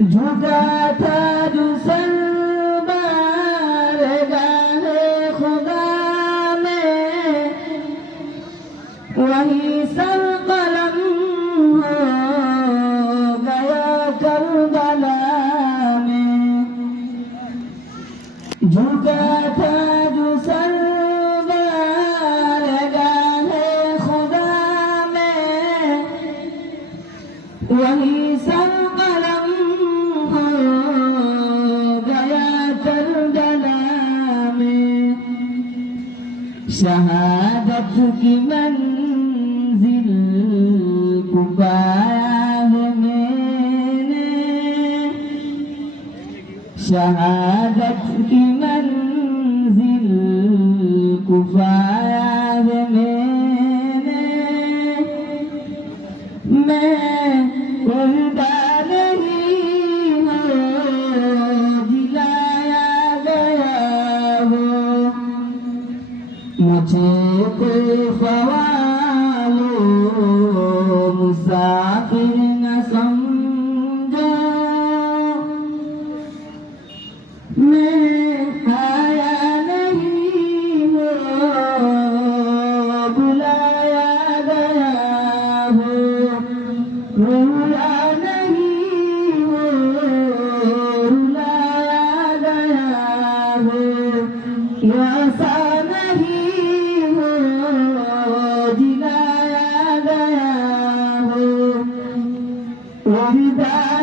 झू था ॾुस खुदा में। वही हो में था ख़ुदा में वही सर شہادت کی منزل کو پایا ہے میں شہادت کی منزل کو پایا ہے میں میں मुझे सव सम نہیں नया हुओ बुल नया یا या Allah yeah.